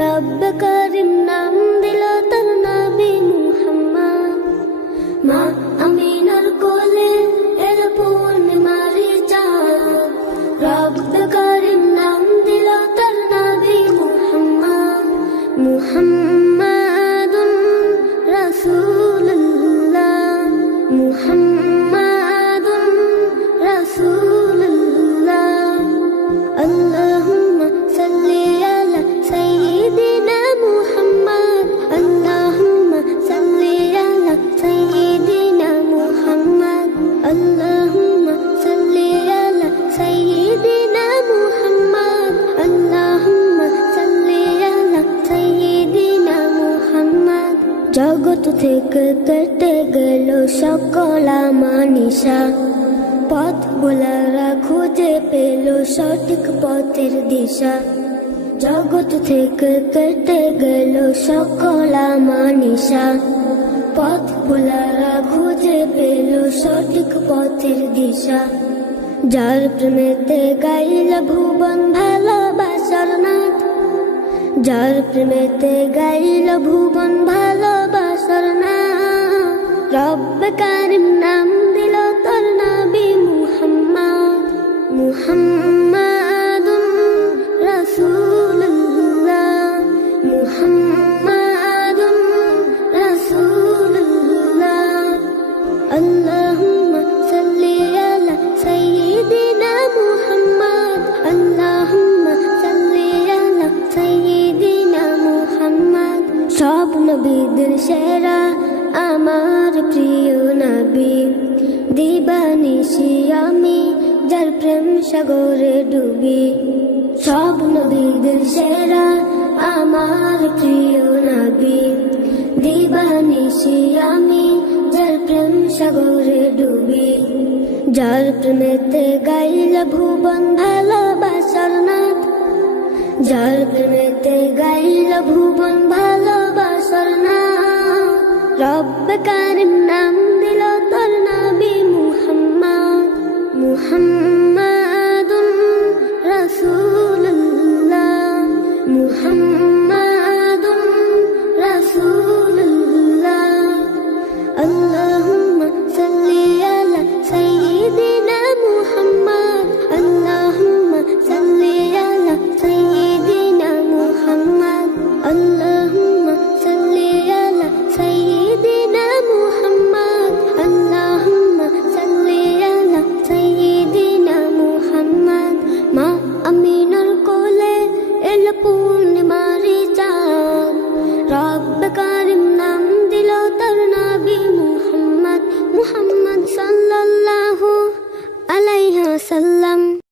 রব্ব করিম নাম দিল তার নবী মুহাম্মদ। মা আমিনার কোলে এর পূর্ণিমারি চাঁদ, রব্ব করিম নাম দিল তার নবী মুহাম্মদ। মুহাম্মাদুন রাসূলুল্লাহ, মুহাম্মাদুন রাসূলুল্লাহ। আল্লাহুম্মা সাল্লি আলা সাইয়্যিদিনা মুহাম্মদ, আল্লাহুম্মা সাল্লি আলা সাইয়্যিদিনা মুহাম্মদ, আল্লাহুম্মা সাল্লি আলা সাইয়্যিদিনা মুহাম্মদ, আল্লাহুম্মা সাল্লি আলা সাইয়্যিদিনা মুহাম্মদ। জগৎ থেকে কেটে গেল সকল আমানিশা, পথ ভোলারা খুঁজে পেল সঠিক পথের দিশা। জগৎ থেকে কেটে গেল সকল আমানিশা, পথ ভোলারা খুঁজে পেল সঠিক পথের দিশা। যার প্রেমেতে গাইল ভুবন ভালোবাসার নাথ, যার প্রেমেতে গাইল ভুবন ভালোবাসার নাথ। রব্ব কারিম নাম দিল তার নবী মুহাম্মদ। মুহাম্মাদুন রাসূলুল্লাহ, মুহাম্মাদুন রাসূলুল্লাহ। আল্লাহুম্মা সাল্লি আলা সাইয়্যিদিনা মুহাম্মদ, আল্লাহুম্মা সাল্লি আলা সাইয়্যিদিনা মুহাম্মদ। সব নবীদের সেরা আমার প্রিয় নবী, দিবানিশি আমি যার প্রেম সাগরে ডুবি। সব নবীদের সেরা আমার প্রিয় নবী, দিবানিশি আমি যার প্রেম সাগরে ডুবি। যার প্রেমেতে গাইল ভুবন ভালোবাসার নাথ, যার প্রেমেতে গাইল ভুবন ভালোবাসার নাথ। রব্ব কারিম নাম